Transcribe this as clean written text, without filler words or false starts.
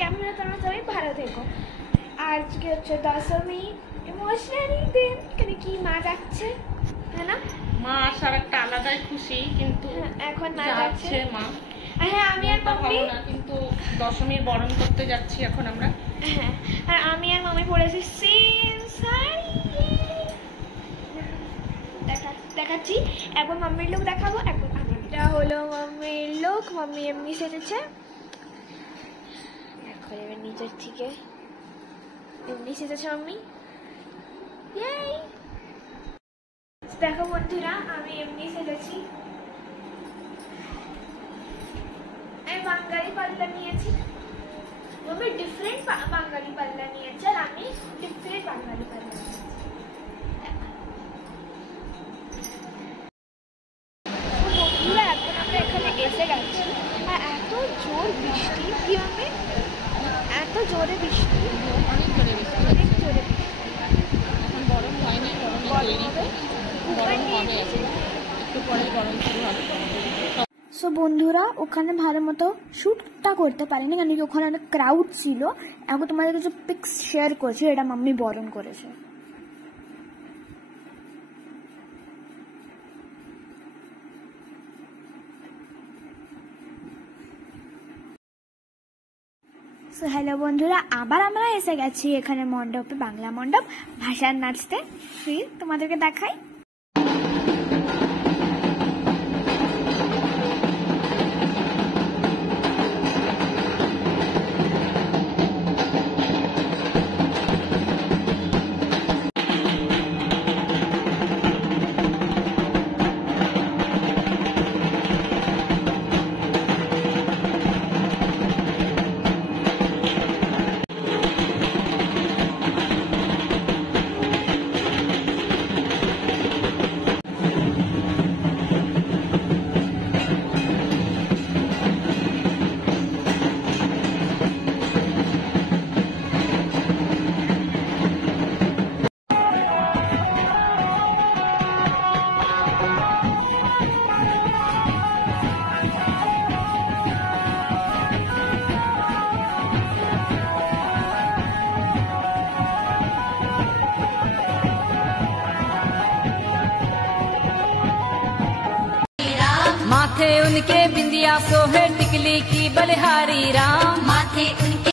কেমন তোমরা সবাই ভালো থেকো। আজকে হচ্ছে দশমী, ইমোশনালি দিন, এখানে কি মা যাচ্ছে, হ্যাঁ না? মা আসার একটা আলাদাই খুশি, কিন্তু এখন মা যাচ্ছে। মা হ্যাঁ, আমি আর মাম্মি কিন্তু দশমীর বরণ করতে যাচ্ছি এখন আমরা। হ্যাঁ, আর আমি আর মাম্মি পড়েছি সেম শাড়ি। দেখাচ্ছি, একবার মাম্মির লুক দেখাবো, একবার আমার। এটা হলো মাম্মির লুক, মাম্মি এমনি সেজেছে। এখন এবার নিচের থেকে এমনি সেজেছে মাম্মি। দেখো বন্ধুরা, আমি এমনি সেজেছি। আমি বাঙালি পাল্লা নিয়েছি, মাম্মি ডিফারেন্ট বাঙালি পাল্লা নিয়েছে, আর আমি ডিফারেন্ট বাঙালি পাল্লা নিয়েছি। বন্ধুরা, এখন আমরা এখানে এসে গেছি, আর এত জোর বৃষ্টি, কি হবে এত জোরে বৃষ্টি, অনেক জোরে বৃষ্টি, অনেক জোরে বৃষ্টি। এখন গরম হয়নি, গরম হবে, একটু পরে গরম শুরু হবে। সো বন্ধুরা, ওখানে ভালো মতো শ্যুটটা করতে পারিনি, কারণ কি ওখানে অনেক ক্রাউড ছিল। এখন তোমাদের কিছু পিক্স শেয়ার করছি, এটা মাম্মি বরণ করেছে। সো হ্যালো বন্ধুরা, আবার আমরা এসে গেছি এখানে মণ্ডপে, বাংলা মণ্ডপ, ভাষার নাচতে। ফির তোমাদেরকে দেখাই। माथे उनके बिंदिया सोहे टिकली की बलिहारी राम, माथे उनके